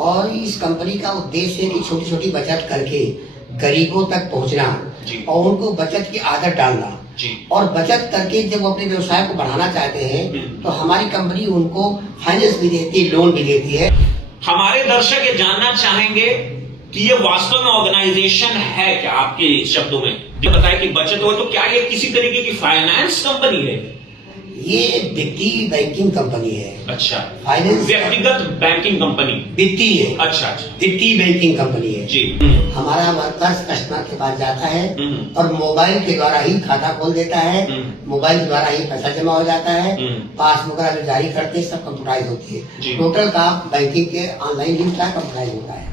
और इस कंपनी का उद्देश्य है कि छोटी छोटी बचत करके गरीबों तक पहुंचना और उनको बचत की आदत डालना और बचत करके जब वो अपने व्यवसाय को बढ़ाना चाहते हैं तो हमारी कंपनी उनको फाइनेंस भी देती है, लोन भी देती है। हमारे दर्शक ये जानना चाहेंगे कि ये वास्तव में ऑर्गेनाइजेशन है क्या? आपके शब्दों में जो बताया कि बचत हो, तो क्या ये किसी तरीके की फाइनेंस कंपनी है? ये वित्तीय बैंकिंग कंपनी है। अच्छा, फाइनेंस व्यक्तिगत बैंकिंग कंपनी वित्तीय है। अच्छा, वित्तीय बैंकिंग कंपनी है जी। हमारा वर्कर्स कस्टमर के पास जाता है और मोबाइल के द्वारा ही खाता खोल देता है, मोबाइल द्वारा ही पैसा जमा हो जाता है, पासबुक वगैरह जो जारी करते हैं सब कंप्यूटराइज होती है। टोटल का बैंकिंग के ऑनलाइन ही कंप्यूटराइज होता है।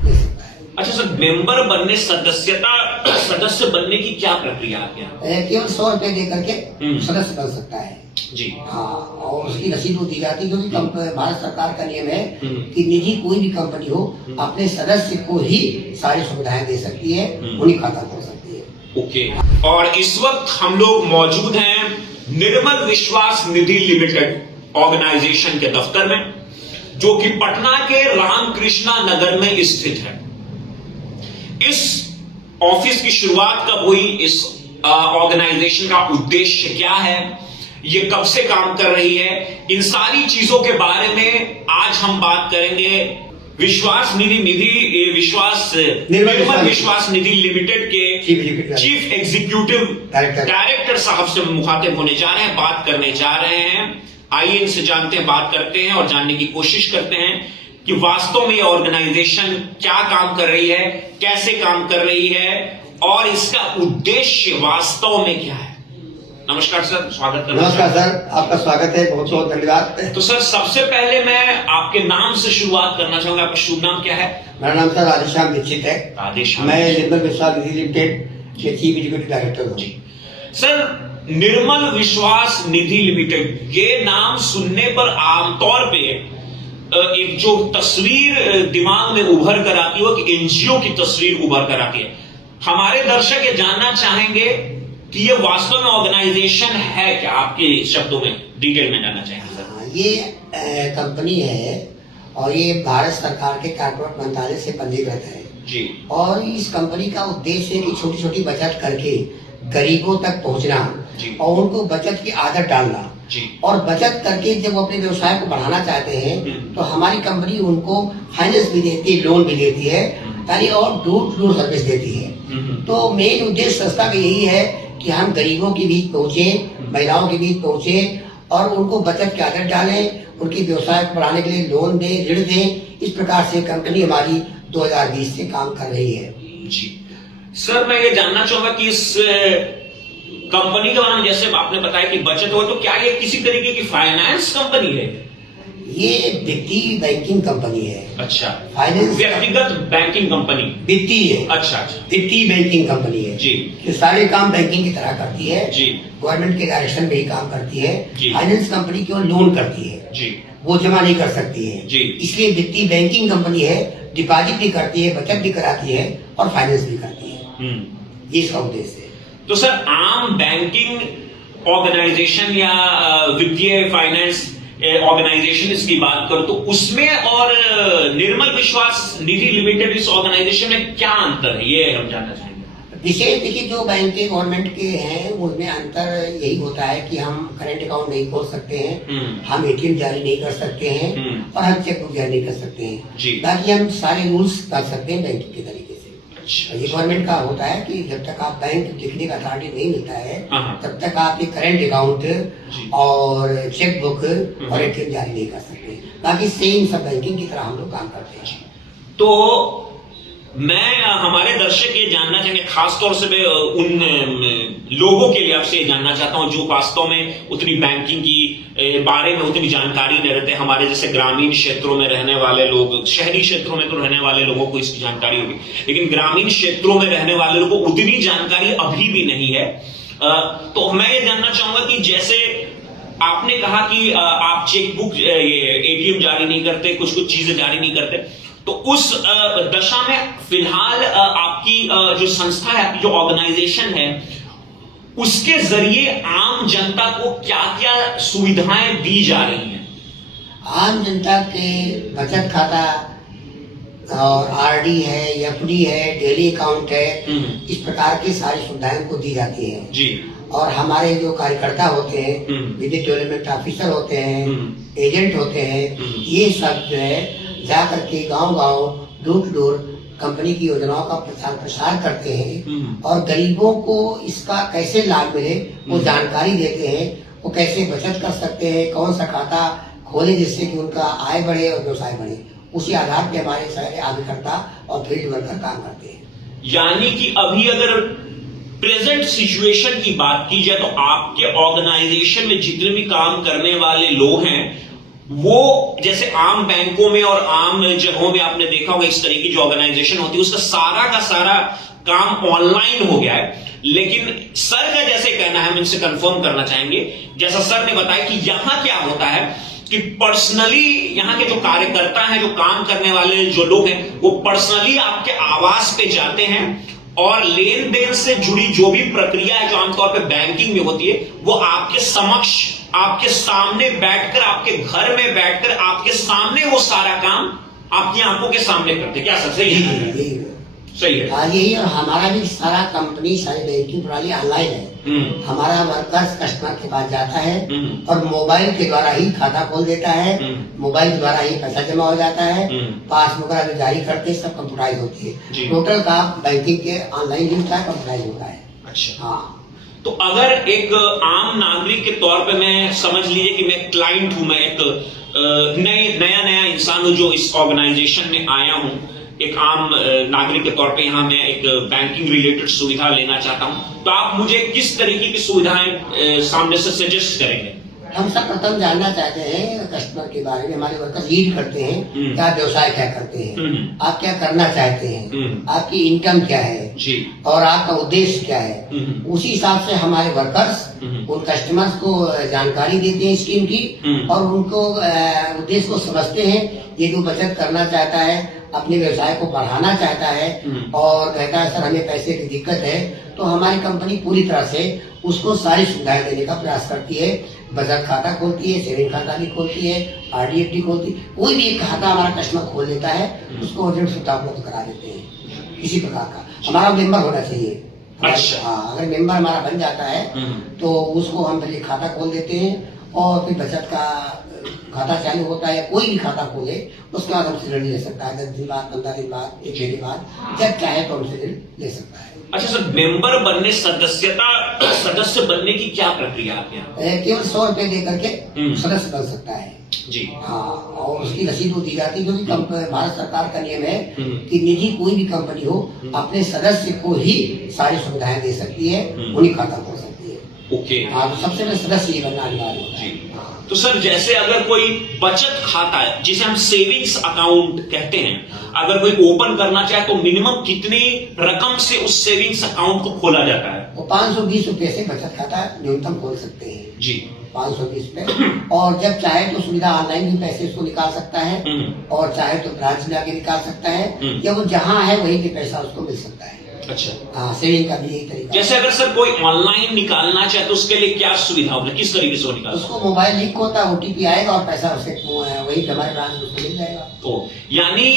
अच्छा सर, मेंबर बनने सदस्य बनने की क्या प्रक्रिया आपके यहाँ? केवल 100 रुपए दे करके सदस्य बन सकता है जी। हाँ, और उसकी रसीद दी जाती है, क्योंकि भारत सरकार का नियम है कि निजी कोई भी कंपनी हो अपने सदस्य को ही सारी सुविधाएं दे सकती है, उन्हीं खाता खोल सकती है। ओके। और इस वक्त हम लोग मौजूद हैं निर्मल विश्वास निधि लिमिटेड ऑर्गेनाइजेशन के दफ्तर में, जो कि पटना के रामकृष्णा नगर में स्थित है। इस ऑफिस की शुरुआत कब हुई, इस ऑर्गेनाइजेशन का उद्देश्य क्या है, ये कब से काम कर रही है, इन सारी चीजों के बारे में आज हम बात करेंगे। निर्मल विश्वास निधि लिमिटेड के चीफ एग्जीक्यूटिव डायरेक्टर साहब से मुखातिब होने जा रहे हैं, बात करने जा रहे हैं। आइए इनसे जानते हैं, बात करते हैं और जानने की कोशिश करते हैं कि वास्तव में ये ऑर्गेनाइजेशन क्या काम कर रही है, कैसे काम कर रही है और इसका उद्देश्य वास्तव में क्या है। नमस्कार सर, स्वागत करना। नमस्कार सर, आपका स्वागत है, बहुत बहुत धन्यवाद। तो सर, सबसे पहले मैं आपके नाम से शुरुआत करना चाहूंगा। आपका शुभ नाम क्या है? मेरा नाम सर राधेश्याम दीक्षित है। राधेश्याम। मैं निर्मल विश्वास निधि लिमिटेड के चीफ एग्जीक्यूटिव डायरेक्टर हूँ। सर, निर्मल विश्वास निधि लिमिटेड, ये नाम सुनने पर आमतौर पे एक जो तस्वीर दिमाग में उभर कर आती है कि एनजीओ की तस्वीर उभर कर आती है। हमारे दर्शक ये जानना चाहेंगे कि ये वास्तव में ऑर्गेनाइजेशन है क्या? आपके शब्दों में डिटेल में जानना चाहेंगे सर। ये कंपनी है और ये भारत सरकार के कॉर्पोरेट मंत्रालय से पंजीकृत है जी। और इस कंपनी का उद्देश्य है कि छोटी छोटी बचत करके गरीबों तक पहुंचना और उनको बचत की आदत डालना और बचत करके जब वो अपने व्यवसाय को बढ़ाना चाहते हैं तो हमारी कंपनी उनको फाइनेंस भी देती है, लोन भी देती है, यानी और डोर टू डोर सर्विस देती है। तो मेन उद्देश्य संस्था का यही है कि हम गरीबों के बीच पहुंचे, महिलाओं के बीच पहुंचे और उनको बचत की आदत डालें, उनके व्यवसाय को बढ़ाने के लिए लोन दें, ऋण दें। इस प्रकार से कंपनी हमारी 2020 से काम कर रही है जी। सर, मैं ये जानना चाहूंगा कि इस कंपनी के बारे में, जैसे आपने बताया कि बचत हो, तो क्या ये किसी तरीके की फाइनेंस कंपनी है? ये वित्तीय बैंकिंग कंपनी है। अच्छा, फाइनेंस व्यक्तिगत बैंकिंग कंपनी वित्तीय है। अच्छा, वित्तीय बैंकिंग कंपनी है जी। ये सारे काम बैंकिंग की तरह करती है जी। गवर्नमेंट के डायरेक्शन में ही काम करती है जी। फाइनेंस कंपनी केवल लोन करती है जी, वो जमा नहीं कर सकती है जी। इसलिए वित्तीय बैंकिंग कंपनी है, डिपॉजिट भी करती है, बचत भी कराती है और फाइनेंस भी करती है। ये इसका उद्देश्य है। तो सर, आम बैंकिंग ऑर्गेनाइजेशन या वित्तीय फाइनेंस ऑर्गेनाइजेशन इसकी बात करो तो उसमें और निर्मल विश्वास निधि लिमिटेड इस ऑर्गेनाइजेशन में क्या अंतर है, ये हम जानना चाहेंगे। विशेष देखिए, जो बैंकें गवर्नमेंट के हैं उनमें अंतर यही होता है कि हम करंट अकाउंट नहीं खोल सकते हैं, हम एटीएम जारी नहीं कर सकते हैं और हम चेक बुक जारी नहीं कर सकते हैं। बाकी हम सारे रूल्स कर सकते हैं बैंकिंग के तरीके से। ये गवर्नमेंट का होता है कि जब तक आप बैंक लिखने का अथॉरिटी नहीं मिलता है तब तक आप ये करंट अकाउंट और चेक बुक और एटीएम जारी नहीं कर सकते। बाकी सेम सब बैंकिंग की तरह हम लोग काम करते हैं। तो मैं हमारे दर्शक ये जानना चाहेंगे, खासतौर से मैं उन लोगों के लिए आपसे ये जानना चाहता हूं जो वास्तव में उतनी बैंकिंग की बारे में उतनी जानकारी नहीं रहते। हमारे जैसे ग्रामीण क्षेत्रों में रहने वाले लोग, शहरी क्षेत्रों में तो रहने वाले लोगों को इसकी जानकारी होगी, लेकिन ग्रामीण क्षेत्रों में रहने वाले लोगों को उतनी जानकारी अभी भी नहीं है। तो मैं ये जानना चाहूंगा कि जैसे आपने कहा कि आप चेकबुक, एटीएम जारी नहीं करते, कुछ कुछ चीजें जारी नहीं करते, तो उस दशा में फिलहाल आपकी जो संस्था है, आपकी जो ऑर्गेनाइजेशन है, उसके जरिए आम जनता को क्या क्या सुविधाएं दी जा रही हैं? आम जनता के बचत खाता और आरडी है, एफडी है, डेली अकाउंट है, इस प्रकार की सारी सुविधाएं उनको दी जाती है जी। और हमारे जो कार्यकर्ता होते हैं, विद्युत डेवलपमेंट ऑफिसर होते हैं, एजेंट होते हैं, ये सब जो है जा करके गांव-गांव, डोर टू डोर कंपनी की योजनाओं का प्रचार प्रसार करते हैं और गरीबों को इसका कैसे लाभ मिले वो जानकारी देते हैं, वो कैसे बचत कर सकते हैं, कौन सा खाता खोले जिससे कि उनका आय बढ़े और व्यवसाय बढ़े। उसी आधार पे हमारे सारे अभिकर्ता और फील्ड वर्कर काम करते हैं। यानी कि अभी अगर प्रेजेंट सिचुएशन की बात की जाए तो आपके ऑर्गेनाइजेशन में जितने भी काम करने वाले लोग हैं वो जैसे आम बैंकों में और आम जगहों में आपने देखा होगा इस तरह की जो ऑर्गेनाइजेशन होती है उसका सारा का सारा काम ऑनलाइन हो गया है। लेकिन सर का जैसे कहना है, हम इनसे कंफर्म करना चाहेंगे, जैसा सर ने बताया कि यहां क्या होता है कि पर्सनली यहाँ के जो कार्यकर्ता हैं, जो काम करने वाले जो लोग हैं, वो पर्सनली आपके आवास पे जाते हैं और लेन देन से जुड़ी जो भी प्रक्रिया है जो आमतौर पे बैंकिंग में होती है वो आपके समक्ष, आपके सामने बैठकर, आपके घर में बैठकर आपके सामने वो सारा काम आपकी आंखों के सामने करते। क्या सर सही है? सही है। हाँ यही, और हमारा भी सारा कंपनी, सारी बैंकिंग प्रणाली ऑनलाइन है। हमारा वर्कर्स कस्टमर के पास जाता है और मोबाइल के द्वारा ही खाता खोल देता है, मोबाइल के द्वारा ही पैसा जमा हो जाता है, पासबुक वगैरह जारी करते हैं, सब कंप्यूटराइज होती है। टोटल काम बैंकिंग के ऑनलाइन ही होता है, कंप्यूटराइज होता है। अच्छा। हाँ, तो अगर एक आम नागरिक के तौर पे मैं समझ लीजिए कि मैं क्लाइंट हूं, मैं एक नया इंसान हूं जो इस ऑर्गेनाइजेशन में आया हूं, एक आम नागरिक के तौर पे यहाँ मैं एक बैंकिंग रिलेटेड सुविधा लेना चाहता हूँ, तो आप मुझे किस तरीके की सुविधाएं सामने से सजेस्ट करेंगे? हम सब प्रथम जानना चाहते हैं कस्टमर के बारे में। हमारे वर्कर्स लीड करते हैं, क्या व्यवसाय क्या करते हैं, आप क्या करना चाहते हैं, आपकी इनकम क्या है जी, और आपका उद्देश्य क्या है। उसी हिसाब से हमारे वर्कर्स उन कस्टमर्स को जानकारी देते हैं स्कीम की और उनको उद्देश्य को समझते हैं। ये जो बचत करना चाहता है, अपने व्यवसाय को बढ़ाना चाहता है और कहता है सर हमें पैसे की दिक्कत है, तो हमारी कंपनी पूरी तरह से उसको सारी सुविधाएं देने का प्रयास करती है। बचत खाता खोलती है, सेविंग खाता भी खोलती है, आरडी एफडी खोलती है। कोई भी एक खाता हमारा कस्टमर खोल लेता है, उसको अर्जेंट सुविधा उपलब्ध करा देते हैं। किसी प्रकार का हमारा मेंबर होना चाहिए। अच्छा। हाँ, अगर मेंबर हमारा बन जाता है तो उसको हम पहले खाता खोल देते हैं और फिर बचत का खाता चालू होता है। कोई भी खाता खोले उसके बाद हमसे ऋण ले सकता है, 10 दिन बाद, 15 दिन बाद, 1 महीने बाद, जब चाहे तो हमसे ऋण ले सकता है। अच्छा सर, मेंबर बनने, सदस्य बनने की क्या प्रक्रिया है आपके यहाँ? केवल 100 रुपए दे करके सदस्य बन सकता है जी। हाँ, और उसकी रसीद वो दी जाती है, जो कि भारत सरकार का नियम है कि निजी कोई भी कंपनी हो अपने सदस्य को ही सारी सुविधाएं दे सकती है, उन्हीं खाता खोल सकती है। ओके। हाँ, सबसे पहले सदस्य ही बनना अनिवार्य होता है। तो सर जैसे अगर कोई बचत खाता है जिसे हम सेविंग्स अकाउंट कहते हैं, अगर कोई ओपन करना चाहे तो मिनिमम कितनी रकम से उस सेविंग्स अकाउंट को खोला जाता है? वो 520 रुपए से बचत खाता न्यूनतम खोल सकते हैं जी, 520 रुपए। और जब चाहे तो सुविधा ऑनलाइन भी पैसे उसको निकाल सकता है और चाहे तो ब्रांच में आके निकाल सकता है, या वो जहाँ है वहीं पे पैसा उसको मिल सकता है। अच्छा। हाँ, सेविंग का भी यही तरीका। जैसे अगर सर कोई ऑनलाइन निकालना चाहे तो उसके लिए क्या सुविधा होगी, किस तरीके से वो निकाल? उसको मोबाइल लिंक होता है, ओटीपी आएगा और पैसा उससे वही हमारे ब्रांच में उसको मिल जाएगा। तो यानी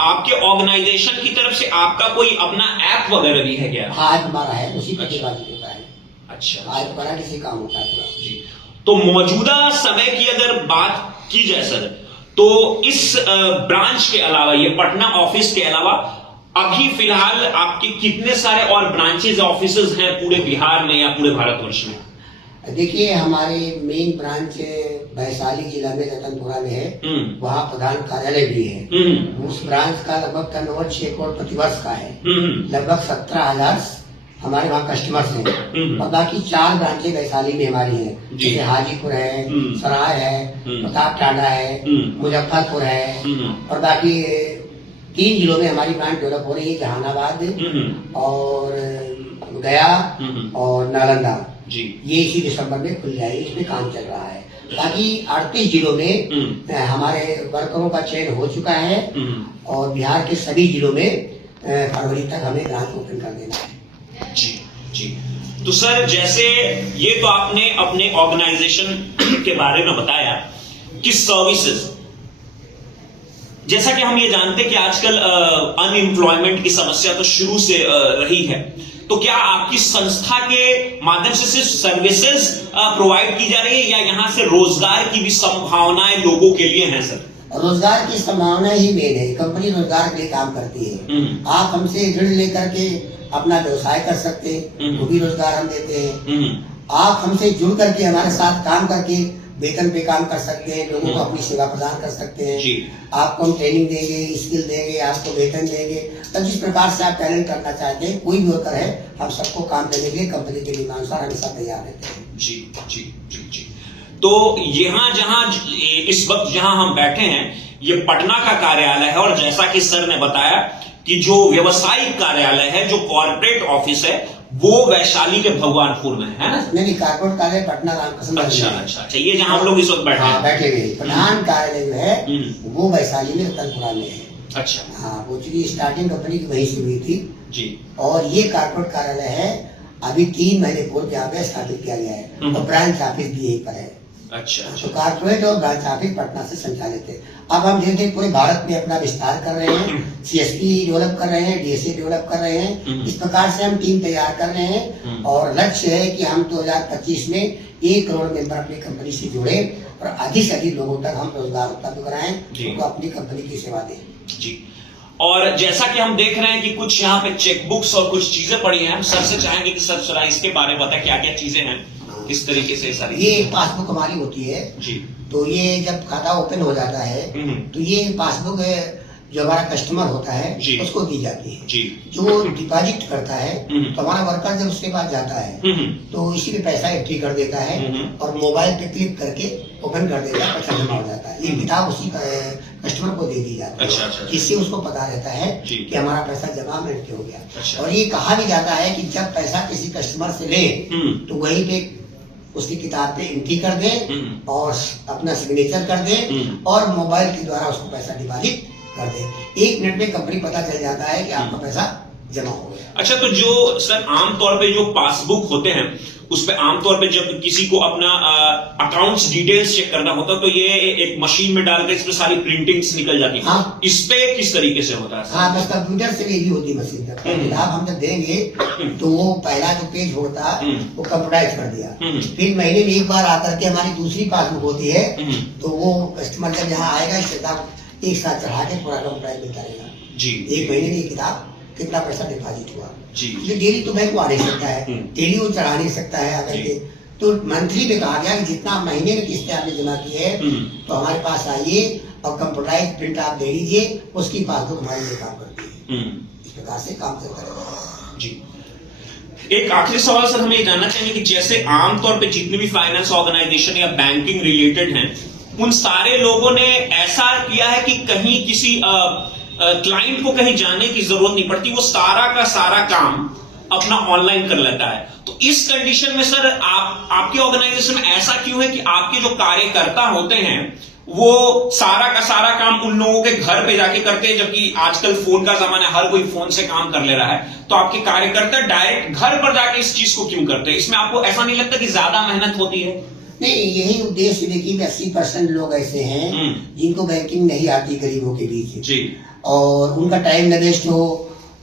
आपके ऑर्गेनाइजेशन की तरफ से आपका कोई अपना ऐप वगैरह भी है क्या? हाँ, ऐप हमारा है, उसी पे डिपॉजिट होता है। अच्छा, ऐप बना किसी काम होता है पूरा जी। तो मौजूदा समय की अगर बात की जाए सर, तो इस ब्रांच के अलावा, ये पटना ऑफिस के अलावा अभी फिलहाल आपके कितने सारे और ब्रांचेस ऑफिसेज हैं पूरे बिहार में या पूरे भारतवर्ष में? देखिए, हमारे मेन ब्रांच वैशाली जिला में रतनपुरा में है, वहाँ प्रधान कार्यालय भी है। उस ब्रांच का लगभग टर्नओवर 6 करोड़ प्रतिवर्ष का है। लगभग 17,000 हमारे वहाँ कस्टमर्स हैं और बाकी 4 ब्रांचें वैशाली में हमारी हैं, जैसे हाजीपुर है, सराय है, प्रताप टांडा है, मुजफ्फरपुर है और बाकी 3 जिलों में हमारी ब्रांच डेवलप हो रही है, जहानाबाद और गया और नालंदा जी। ये इसी दिसंबर में खुल जाएगी, इसमें काम चल रहा है। बाकी 38 जिलों में हमारे वर्करों का चयन हो चुका है और बिहार के सभी जिलों में फरवरी तक हमें ब्रांच ओपन कर देना है। जी जी। तो सर जैसे ये तो आपने अपने ऑर्गेनाइजेशन के बारे में बताया कि सर्विसेज, जैसा कि हम ये जानते हैं कि आजकल अनएम्प्लॉयमेंट की समस्या तो शुरू से रही है, तो क्या आपकी संस्था के माध्यम से सिर्फ सर्विसेज प्रोवाइड की जा रही है या यहाँ से रोजगार की भी संभावनाएं लोगों के लिए हैं सर? रोजगार की संभावना ही मेन है। कंपनी रोजगार के लिए काम करती है। आप हमसे ऋण लेकर के अपना व्यवसाय कर सकते हैं, वो भी रोजगार हम देते हैं। आप हमसे जुड़ करके हमारे साथ काम करके वेतन पे काम कर सकते हैं, लोगों को अपनी सेवा प्रदान कर सकते हैं। आपको हम ट्रेनिंग देंगे, स्किल देंगे, आपको वेतन देंगे। तब जिस प्रकार से आप टैलेंट करना चाहते हैं, कोई भी वर्कर है, हम सबको काम देने के लिए कंपनी के नियमानुसार हमेशा तैयार रहते हैं। जी जी जी जी। तो यहाँ जहां इस वक्त जहां हम बैठे हैं, ये पटना का कार्यालय है, और जैसा कि सर ने बताया कि जो व्यवसायिक कार्यालय है, जो कॉर्पोरेट ऑफिस है, वो वैशाली के भगवानपुर में है ना? नहीं, कॉर्पोरेट कार्यालय पटना रामकृष्ण। अच्छा, ये जहां हम लोग इस वक्त बैठे हैं, बैठे हुए प्रधान कार्यालय जो है वो वैशाली में रतनपुरा में है। अच्छा, हाँ, वो चूंकि स्टार्टिंग कंपनी की वहीं से हुई थी जी। और ये कॉर्पोरेट कार्यालय है, अभी 3 महीने पूर्व यहाँ पे स्थापित किया गया है, और ब्रांच ऑफिस भी यहीं पर है। अच्छा, तो कॉर्पोरेट और ब्रांच ऑफिस पटना से संचालित है। अब हम धीरे धीरे पूरे भारत में अपना विस्तार कर रहे हैं, सीएसपी डेवलप कर रहे हैं, डीएसए डेवलप कर रहे हैं। इस प्रकार से हम टीम तैयार कर रहे हैं, और लक्ष्य है कि हम 2025 में 1 करोड़ मेंबर अपनी कंपनी से जुड़े और अधिक से अधिक लोगों तक हम रोजगार उपलब्ध कराएं, उनको अपनी कंपनी की सेवा दें। जी। और जैसा कि हम देख रहे हैं कि कुछ यहाँ पे चेकबुक्स और कुछ चीजें पड़ी हैं, हम सर से चाहेंगे कि सर जरा इसके बारे में बताएं क्या क्या चीजें हैं, किस तरीके से सारी। ये पासबुक हमारी होती है जी। तो ये जब खाता ओपन हो जाता है तो ये पासबुक जो हमारा कस्टमर होता है उसको दी जाती है। जी। जो डिपॉजिट करता है तो हमारा वर्कर जब उसके पास जाता है तो इसी में पैसा एंट्री कर देता है और मोबाइल पे क्लिक करके ओपन कर देता है, पैसा जमा हो जाता है। ये किताब उसी कस्टमर को दे दी जाती है। अच्छा। जिससे उसको पता रहता है कि हमारा पैसा जमा मिनट हो गया। अच्छा। और ये कहा भी जाता है कि जब पैसा किसी कस्टमर से ले तो वहीं पे उसकी किताब पे एंट्री कर दे और अपना सिग्नेचर कर दे और मोबाइल के द्वारा उसको पैसा डिपॉजिट कर दे। 1 मिनट में कंपनी पता चल जाता है कि आपका पैसा जमा हो गया। अच्छा, तो जो सर आमतौर पे जो पासबुक होते हैं उस पे आमतौर पे जब किसी को अपना अकाउंट्स डिटेल्स चेक करना होता है तो ये एक मशीन में डालकर इसमें सारी प्रिंटिंग्स निकल जाती है। हाँ। इस पे किस तरीके से होता है? हाँ, बस कंप्यूटर से भी होती है मशीन पर। किताब हम जब देंगे तो वो पहला जो पेज होता है वो कंप्यूटराइज कर दिया, फिर महीने में एक बार आकर के हमारी दूसरी पासबुक होती है तो वो कस्टमर जब यहाँ आएगा इस किताब एक साथ चढ़ा के पूरा कंप्यूटराइज मिलता रहेगा जी। 1 महीने में किताब कितना पैसा डिपॉजिट हुआ जी। डेली तो बैंक को आ नहीं सकता है, डेली वो चढ़ा नहीं सकता है आकर के, तो मंथली में कहा गया कि जितना महीने में किस्तें आपने जमा की है तो हमारे पास आइए और कंप्यूटराइज प्रिंट आप दे दीजिए, उसकी पासबुक हमारे लिए काम करती है। इस प्रकार से काम चलता रहेगा जी। एक आखिरी सवाल सर, हम ये जानना चाहेंगे कि जैसे आमतौर पे जितनी भी फाइनेंस ऑर्गेनाइजेशन या बैंकिंग रिलेटेड हैं, उन सारे लोगों ने ऐसा किया है कि कहीं किसी क्लाइंट को कहीं जाने की जरूरत नहीं पड़ती, वो सारा का सारा काम अपना ऑनलाइन कर लेता है। तो इस कंडीशन में सर आपके ऑर्गेनाइजेशन में ऐसा क्यों है कि आपके जो कार्यकर्ता होते हैं वो सारा का सारा काम उन लोगों के घर पे जाके करते हैं, जबकि आजकल फोन का जमाना है, हर कोई फोन से काम कर ले रहा है, तो आपके कार्यकर्ता डायरेक्ट घर पर जाके इस चीज को क्यों करते हैं? इसमें आपको ऐसा नहीं लगता कि ज्यादा मेहनत होती है? नहीं, यही उद्देश्य देखिए, 80% लोग ऐसे हैं जिनको बैंकिंग नहीं आती गरीबों के बीच जी, और उनका टाइम न वेस्ट हो,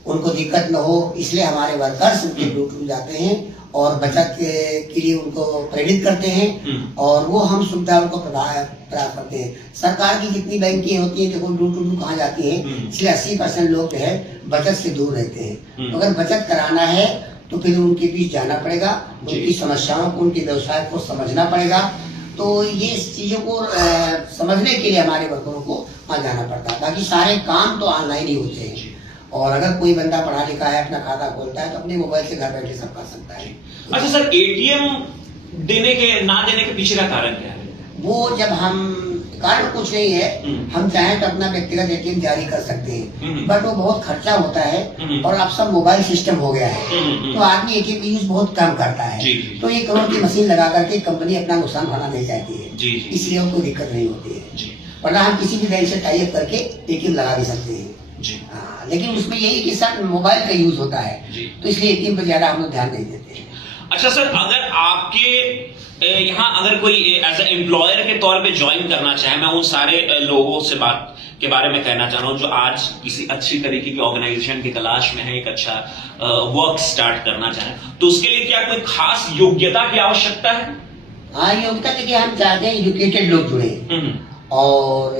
उनको दिक्कत न हो, इसलिए हमारे वर्कर्स उनके ड्यूटी जाते हैं और बचत के लिए उनको प्रेरित करते हैं और वो हम सुविधा उनको प्रदान करते हैं। सरकार की जितनी बैंकें होती हैं देखो दूर दूर कहाँ जाती हैं, इसलिए 80% लोग जो है बचत से दूर रहते हैं। तो अगर बचत कराना है तो फिर उनके बीच जाना पड़ेगा, उनकी समस्याओं को, उनके व्यवसाय को समझना पड़ेगा। तो ये चीजों को समझने के लिए हमारे वर्करों को वहाँ जाना पड़ता है। बाकी सारे काम तो ऑनलाइन ही होते हैं, और अगर कोई बंदा पढ़ा लिखा है, अपना खाता खोलता है तो अपने मोबाइल से घर बैठे सब कर सकता है। अच्छा सर, एटीएम देने के ना देने के पीछे का कारण क्या है? वो जब हम कारण कुछ नहीं है, हम चाहें तो अपना व्यक्तिगत एटीएम जारी कर सकते हैं, बट वो बहुत खर्चा होता है और अब सब मोबाइल सिस्टम हो गया है तो आदमी एटीएम यूज बहुत कम करता है। तो 1 करोड़ की मशीन लगा करके कंपनी अपना नुकसान उठाना नहीं चाहती है, इसलिए उनको दिक्कत नहीं होती है। वरना हम किसी भी बैंक से टाई अप करके एटीएम लगा भी सकते हैं। लेकिन उसमें यही कि सर मोबाइल का यूज होता है तो इसलिए एटीएम पर ज्यादा हम लोग ध्यान नहीं देते हैं। अच्छा सर, अगर आपके यहाँ अगर कोई एज ए एम्प्लॉयर के तौर पे ज्वाइन करना चाहे, मैं उन सारे लोगों से बात के बारे में कहना चाह रहा हूं, जो आज किसी अच्छी तरीके की ऑर्गेनाइजेशन की तलाश में है, एक अच्छा वर्क स्टार्ट करना चाहें, तो उसके लिए क्या कोई खास योग्यता की आवश्यकता है? हाँ, योग्यता देखिए, हम चाहते हैं एजुकेटेड लोग जुड़े, और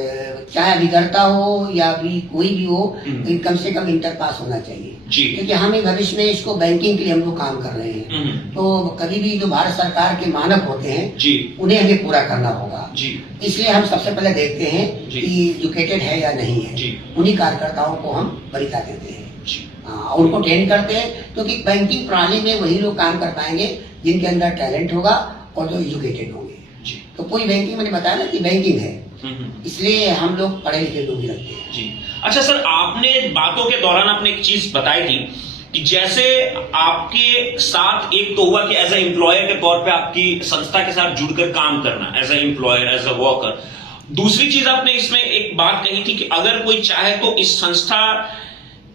चाहे अभिकर्ता हो या भी कोई भी हो, कम से कम इंटर पास होना चाहिए जी। क्योंकि हमें भविष्य में इसको बैंकिंग के लिए हम लोग काम कर रहे हैं, तो कभी भी जो भारत सरकार के मानक होते हैं जी, उन्हें हमें पूरा करना होगा जी। इसलिए हम सबसे पहले देखते हैं कि एजुकेटेड है या नहीं है जी। उन्हीं कार्यकर्ताओं को हम वरीयता देते हैं, उनको ट्रेन करते हैं, क्योंकि बैंकिंग प्रणाली में वही लोग काम कर पाएंगे जिनके अंदर टैलेंट होगा और जो एजुकेटेड होंगे। तो पूरी बैंकिंग, मैंने बताया ना कि बैंकिंग है, इसलिए हम लोग पढ़े लिखे लोग ही रखते हैं जी। अच्छा सर, आपने बातों के दौरान आपने एक चीज बताई थी कि जैसे आपके साथ एक तो हुआ कि एज ए एम्प्लॉयर के तौर पे आपकी संस्था के साथ जुड़कर काम करना, as a employer, as a worker. दूसरी चीज आपने इसमें एक बात कही थी कि अगर कोई चाहे तो इस संस्था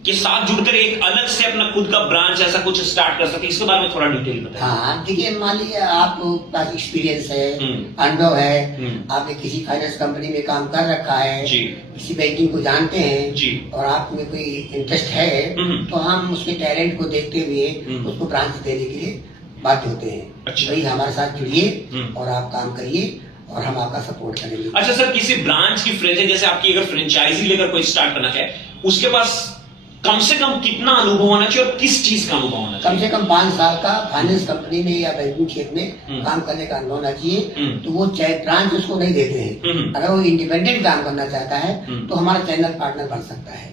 के साथ जुड़कर एक अलग से अपना खुद का ब्रांच ऐसा कुछ स्टार्ट कर सकते, इसके बारे में थोड़ा डिटेल बताइए। हाँ, देखिए, मान लीजिए आपको पास एक्सपीरियंस है, अनुभव है, आपने किसी फाइनेंस कंपनी में काम कर रखा है जी, किसी बैंकिंग को जानते हैं जी, और आप में कोई इंटरेस्ट है, तो हम उसके टैलेंट को देखते हुए उसको ब्रांच देने के लिए बाध्य होते हैं। अच्छा। भाई हमारे साथ जुड़िए और आप काम करिए और हम आपका सपोर्ट करेंगे। अच्छा सर, किसी ब्रांच की फ्रेंचाइजी, जैसे आपकी अगर फ्रेंचाइजी लेकर कोई स्टार्ट करना चाहे, उसके पास कम से कम कितना अनुभव होना चाहिए और किस चीज का अनुभव होना चाहिए? कम से कम 5 साल का फाइनेंस कंपनी में या बैंकिंग क्षेत्र में काम करने का अनुभव होना चाहिए, तो वो ब्रांच उसको नहीं देते हैं। अगर वो इंडिपेंडेंट काम करना चाहता है तो हमारा चैनल पार्टनर बन सकता है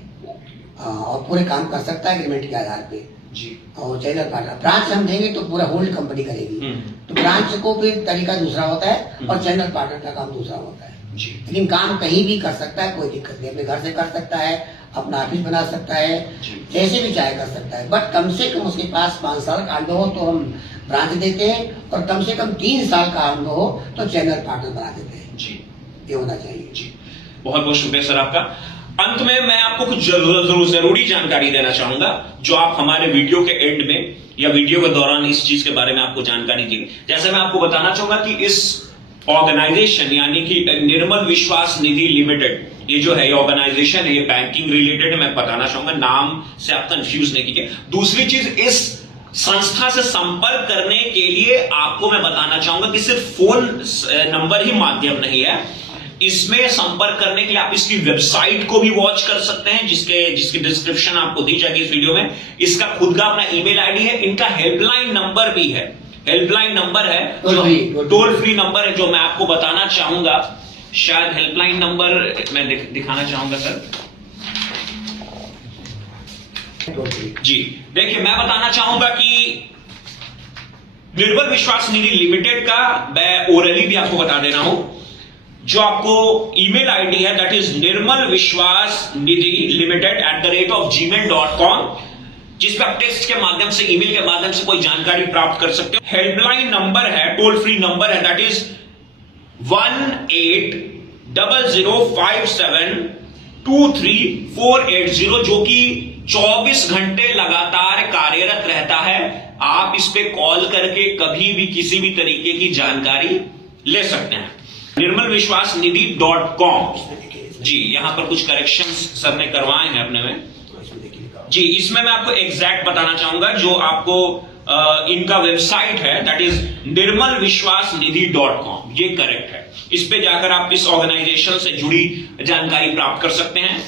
और पूरे काम कर सकता है एग्रीमेंट के आधार पे जी। और चैनल पार्टनर, ब्रांच हम देंगे तो पूरा होल्ड कंपनी करेगी, तो ब्रांच को फिर तरीका दूसरा होता है और चैनल पार्टनर का काम दूसरा होता है जी। लेकिन काम कहीं भी कर सकता है, कोई दिक्कत नहीं, अपने घर से कर सकता है, अपना ऑफिस बना सकता है, जैसे भी चाहे कर सकता है, बट कम से कम उसके पास 5 साल का अनुभव हो तो हम ब्रांच देते हैं, और कम से कम 3 साल का अनुभव हो तो चैनल पार्टनर बना देते हैं जी। ये होना चाहिए जी। बहुत बहुत शुक्रिया सर आपका। अंत में मैं आपको कुछ जरूरी जानकारी देना चाहूंगा, जो आप हमारे वीडियो के एंड में या वीडियो के दौरान इस चीज के बारे में आपको जानकारी दी। जैसे मैं आपको बताना चाहूंगा कि इस ऑर्गेनाइजेशन यानी कि निर्मल विश्वास निधि लिमिटेड, ये जो है ये ऑर्गेनाइजेशन है, ये बैंकिंग रिलेटेड है। मैं बताना चाहूंगा, नाम से आप कंफ्यूज नहीं कीजिए। दूसरी चीज, इस संस्था से संपर्क करने के लिए आपको मैं बताना चाहूंगा कि सिर्फ फोन नंबर ही माध्यम नहीं है। इसमें संपर्क करने के लिए आप इसकी वेबसाइट को भी वॉच कर सकते हैं, जिसकी डिस्क्रिप्शन आपको दी जाएगी इस वीडियो में। इसका खुद का अपना ईमेल आईडी है, इनका हेल्पलाइन नंबर भी है, हेल्पलाइन नंबर है, टोल फ्री नंबर है, जो मैं आपको बताना चाहूंगा। शायद हेल्पलाइन नंबर मैं दिखाना चाहूंगा सर जी। देखिए, मैं बताना चाहूंगा कि निर्मल विश्वास निधि लिमिटेड का मैं ओरली भी आपको बता दे रहा हूं, जो आपको ईमेल आईडी है, दैट इज निर्मल विश्वास निधि limited@gmail.com, जिस पे आप टेक्स्ट के माध्यम से, ईमेल के माध्यम से कोई जानकारी प्राप्त कर सकते हो। हेल्पलाइन नंबर है, टोल फ्री नंबर है, दैट इज 180057234880, जो कि 24 घंटे लगातार कार्यरत रहता है। आप इस पे कॉल करके कभी भी किसी भी तरीके की जानकारी ले सकते हैं। निर्मल विश्वास निधि.com जी, यहां पर कुछ करेक्शंस सर ने करवाए हैं अपने में जी। इसमें मैं आपको एग्जैक्ट बताना चाहूंगा, जो आपको इनका वेबसाइट है, दैट इज निर्मल विश्वास निधि.com, ये करेक्ट है। इस पे जाकर आप इस ऑर्गेनाइजेशन से जुड़ी जानकारी प्राप्त कर सकते हैं।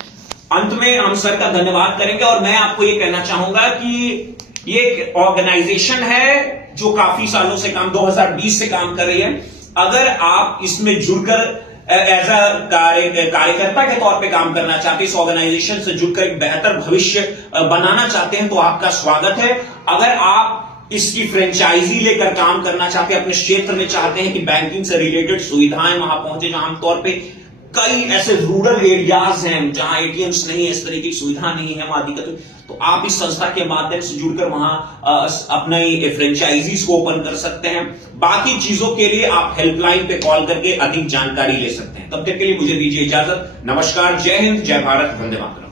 अंत में हम सर का धन्यवाद करेंगे, और मैं आपको ये कहना चाहूंगा कि ये एक ऑर्गेनाइजेशन है जो काफी सालों से 2020 से काम कर रही है। अगर आप इसमें जुड़कर एज अ कार्यकर्ता के तौर पे काम करना चाहते हैं, इस ऑर्गेनाइजेशन से जुड़कर एक बेहतर भविष्य बनाना चाहते हैं, तो आपका स्वागत है। अगर आप इसकी फ्रेंचाइजी लेकर काम करना चाहते हैं, अपने क्षेत्र में चाहते हैं कि बैंकिंग से रिलेटेड सुविधाएं वहां पहुंचे, जहां आमतौर पे कई ऐसे रूरल एरियाज हैं जहां एटीएम्स नहीं है, इस तरीके की सुविधा नहीं है, वहां दिक्कत, तो आप इस संस्था के माध्यम से जुड़कर वहां अपने फ्रेंचाइजीज को ओपन कर सकते हैं। बाकी चीजों के लिए आप हेल्पलाइन पे कॉल करके अधिक जानकारी ले सकते हैं। तब तक के लिए मुझे दीजिए इजाजत। नमस्कार, जय हिंद, जय भारत, वंदे मातरम।